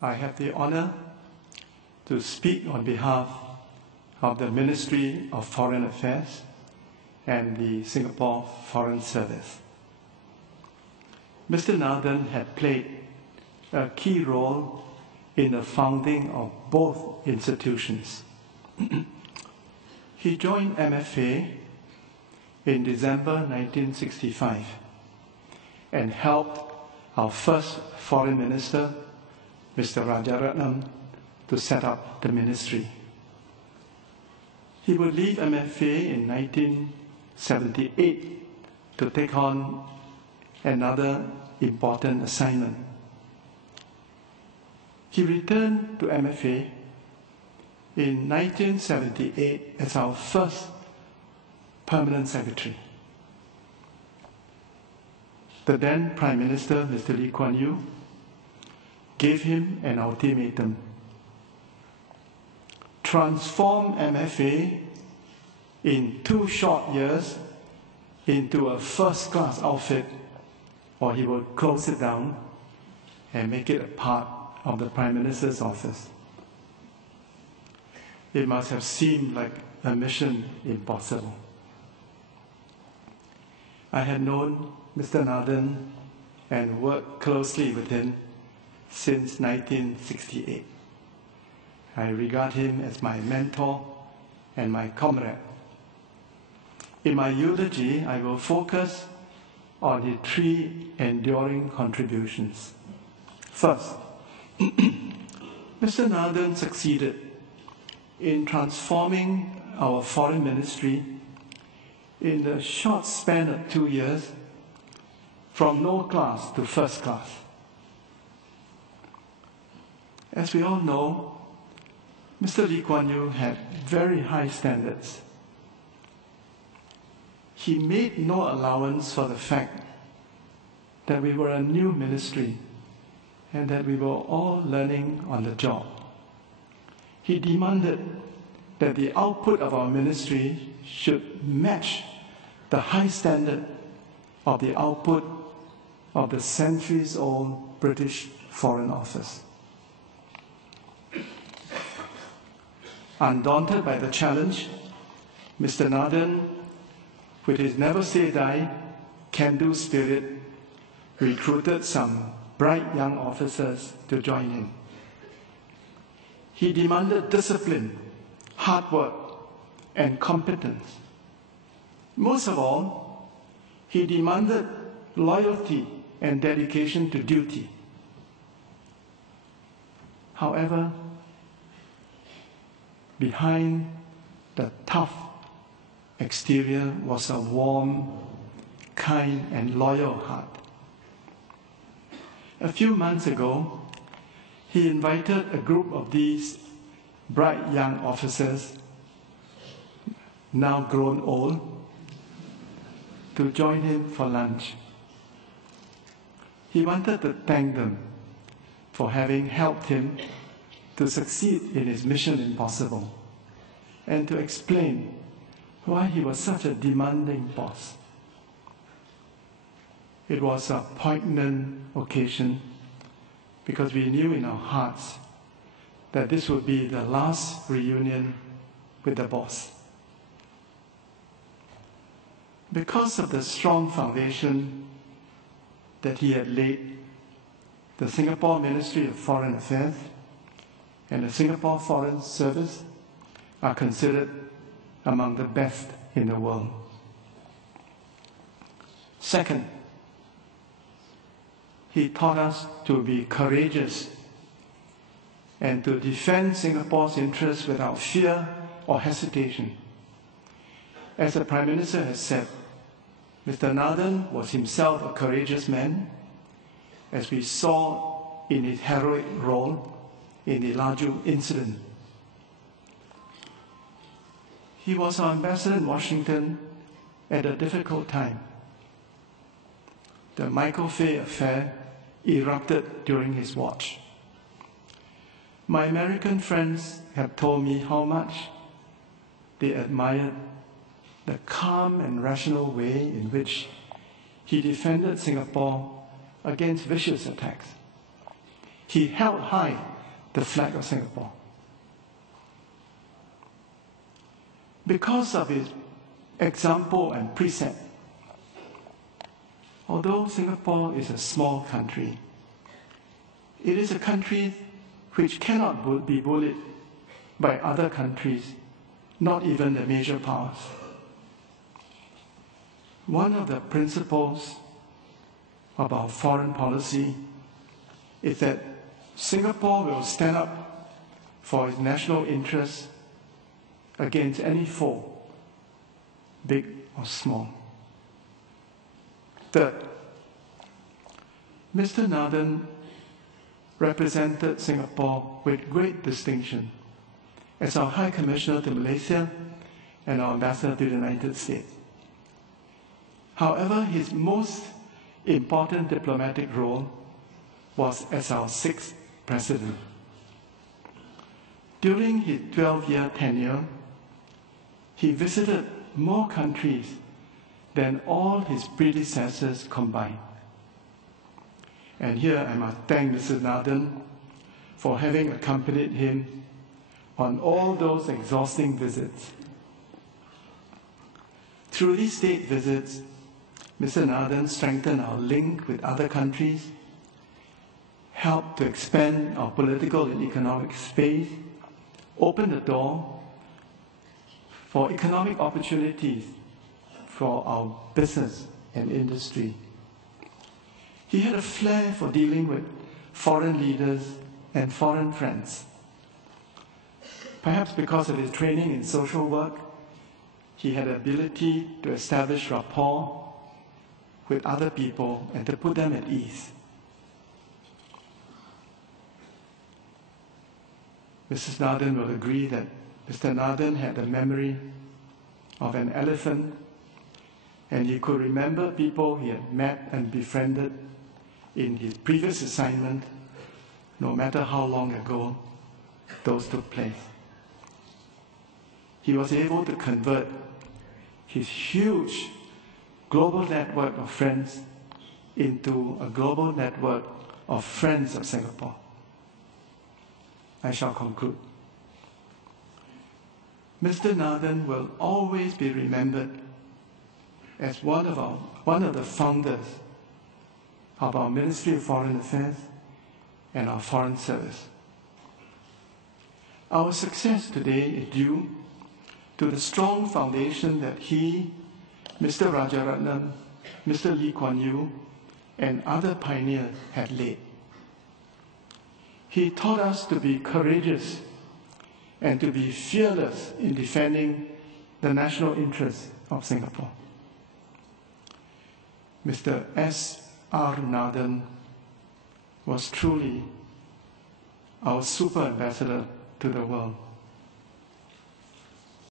I have the honor to speak on behalf of the Ministry of Foreign Affairs and the Singapore Foreign Service. Mr. Nadan had played a key role in the founding of both institutions. He joined MFA in December 1965 and helped our first foreign minister, Mr. Rajaratnam, to set up the ministry. He would leave MFA in 1978 to take on another important assignment. He returned to MFA in 1978 as our first permanent secretary. The then Prime Minister, Mr. Lee Kuan Yew, gave him an ultimatum: transform MFA in 2 short years into a first-class outfit, or he will close it down and make it a part of the Prime Minister's office. It must have seemed like a mission impossible. I had known Mr. Nadan and worked closely with him since 1968. I regard him as my mentor and my comrade. In my eulogy, I will focus on his 3 enduring contributions. First, Mr. Nadan succeeded in transforming our foreign ministry in the short span of 2 years from no class to first class. As we all know, Mr. Lee Kuan Yew had very high standards. He made no allowance for the fact that we were a new ministry and that we were all learning on the job. He demanded that the output of our ministry should match the high standard of the output of the centuries-old British Foreign Office. Undaunted by the challenge, Mr. Nadan, with his never-say-die, can-do spirit, recruited some bright young officers to join him. He demanded discipline, hard work, and competence. Most of all, he demanded loyalty and dedication to duty. However, behind the tough exterior was a warm, kind, and loyal heart. A few months ago, he invited a group of these bright young officers, now grown old, to join him for lunch. He wanted to thank them for having helped him to succeed in his mission impossible, and to explain why he was such a demanding boss. It was a poignant occasion because we knew in our hearts that this would be the last reunion with the boss. Because of the strong foundation that he had laid, the Singapore Ministry of Foreign Affairs and the Singapore Foreign Service are considered among the best in the world. Second, he taught us to be courageous and to defend Singapore's interests without fear or hesitation. As the Prime Minister has said, Mr. Nadan was himself a courageous man, as we saw in his heroic role in the Laju incident. He was our ambassador in Washington at a difficult time. The Michael Fay affair erupted during his watch. My American friends have told me how much they admired the calm and rational way in which he defended Singapore against vicious attacks. he held high the flag of Singapore. Because of his example and precept, although Singapore is a small country, it is a country which cannot be bullied by other countries, not even the major powers. One of the principles of our foreign policy is that Singapore will stand up for its national interests against any foe, big or small. Third, Mr. Nathan represented Singapore with great distinction as our High Commissioner to Malaysia and our Ambassador to the United States. However, his most important diplomatic role was as our 6th President. During his 12-year tenure, he visited more countries than all his predecessors combined. And here I must thank Mr. Nathan for having accompanied him on all those exhausting visits. Through these state visits, Mr. Nathan strengthened our link with other countries, helped to expand our political and economic space, opened the door for economic opportunities for our business and industry. He had a flair for dealing with foreign leaders and foreign friends. Perhaps because of his training in social work, he had the ability to establish rapport with other people and to put them at ease. Mrs. Nathan will agree that Mr. Nathan had the memory of an elephant, and he could remember people he had met and befriended in his previous assignment, no matter how long ago those took place. He was able to convert his huge global network of friends into a global network of friends of Singapore. I shall conclude. Mr. Nathan will always be remembered as one of the founders of our Ministry of Foreign Affairs and our Foreign Service. Our success today is due to the strong foundation that he, Mr. Rajaratnam, Mr. Lee Kuan Yew, and other pioneers had laid. He taught us to be courageous and to be fearless in defending the national interests of Singapore. Mr. S.R. Nathan was truly our super ambassador to the world.